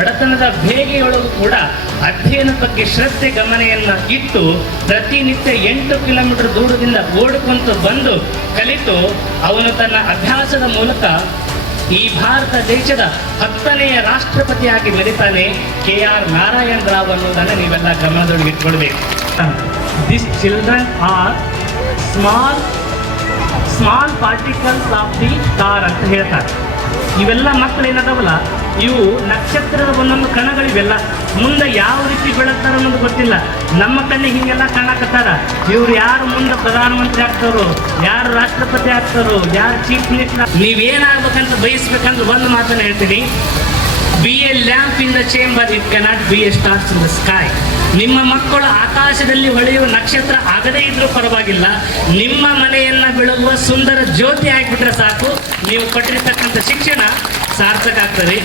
ಬಡತನದ ಬೇಗೆಯೊಳಗೂ ಕೂಡ ಅಧ್ಯಯನದ ಬಗ್ಗೆ ಶ್ರದ್ಧೆ ಗಮನೆಯನ್ನು ಇಟ್ಟು ಪ್ರತಿನಿತ್ಯ 8 ಕಿಲೋಮೀಟರ್ ದೂರದಿಂದ ಓಡಿಕೊಂಡು ಬಂದು ಕಲಿತು ಅವನು ತನ್ನ ಅಭ್ಯಾಸದ ಮೂಲಕ ಈ ಭಾರತ ದೇಶದ 10ನೇ ರಾಷ್ಟ್ರಪತಿಯಾಗಿ ಮೆರೀತಾನೆ KR ನಾರಾಯಣ ರಾವ್ ಅನ್ನೋದನ್ನು ನೀವೆಲ್ಲ ಗಮನದೊಳಗೆ ಇಟ್ಕೊಳ್ಬೇಕು. This children are small particles of the star ಅಂತ ಹೇಳ್ತಾರೆ. ಇವೆಲ್ಲ ಮಕ್ಕಳು ಏನದವಲ್ಲ, ಇವು ನಕ್ಷತ್ರದ ಒಂದೊಂದು ಕಣಗಳಿವೆಲ್ಲ. ಮುಂದೆ ಯಾವ ರೀತಿ ಬೆಳಗ್ತಾರ ಅನ್ನೋದು ಗೊತ್ತಿಲ್ಲ. ನಮ್ಮ ಕಣ್ಣಿಗೆ ಹಿಂಗೆಲ್ಲ ಕಾಣಕತ್ತಾರ. ಇವ್ರು ಯಾರು ಮುಂದೆ ಪ್ರಧಾನಮಂತ್ರಿ ಆಗ್ತಾರೋ, ಯಾರು ರಾಷ್ಟ್ರಪತಿ ಆಗ್ತಾರೋ, ಯಾರು ಚೀಫ್ ಮಿನಿಸ್ಟರ್. ನೀವೇನಾಗ್ಬೇಕಂತ ಬಯಸ್ಬೇಕಂದ್ರೆ ಒಂದು ಮಾತನ್ನ ಹೇಳ್ತೀನಿ, B A lamp in the chamber, it cannot be A stars in the sky. ನಿಮ್ಮ ಮಕ್ಕಳು ಆಕಾಶದಲ್ಲಿ ಹೊಳೆಯುವ ನಕ್ಷತ್ರ ಆಗದೇ ಇದ್ರೂ ಪರವಾಗಿಲ್ಲ, ನಿಮ್ಮ ಮನೆಯನ್ನ ಬೆಳಗುವ ಸುಂದರ ಜ್ಯೋತಿ ಆಗಿಬಿಟ್ರೆ ಸಾಕು, ನೀವು ಕೊಟ್ಟಿರ್ತಕ್ಕಂಥ ಶಿಕ್ಷಣ ಸಾರ್ಥಕ ಆಗ್ತದೆ.